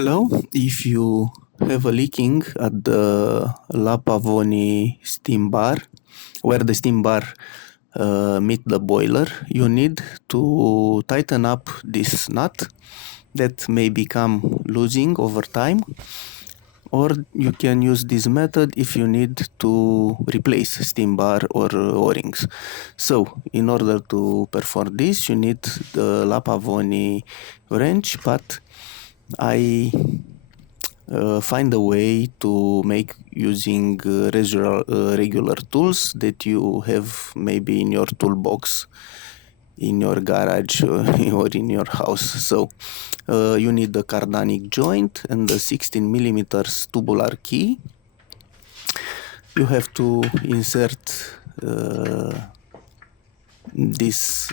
Hello, if you have a leaking at the La Pavoni steam bar, where the steam bar meet the boiler, you need to tighten up this nut that may become losing over time, or you can use this method if you need to replace steam bar or O-rings. So, in order to perform this, you need the La Pavoni wrench, but I find a way to make using regular tools that you have maybe in your toolbox in your garage or in your house. So you need the cardanic joint and the 16 millimeters tubular key. You have to insert these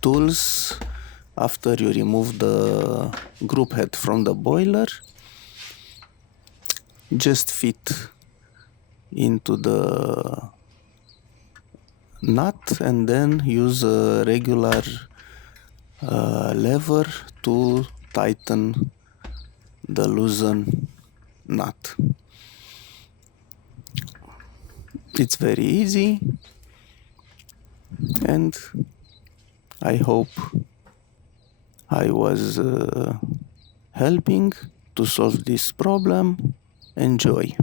tools after you remove the group head from the boiler. Just fit into the nut and then use a regular lever to tighten the loosened nut. It's very easy, and I hope I was helping to solve this problem. Enjoy.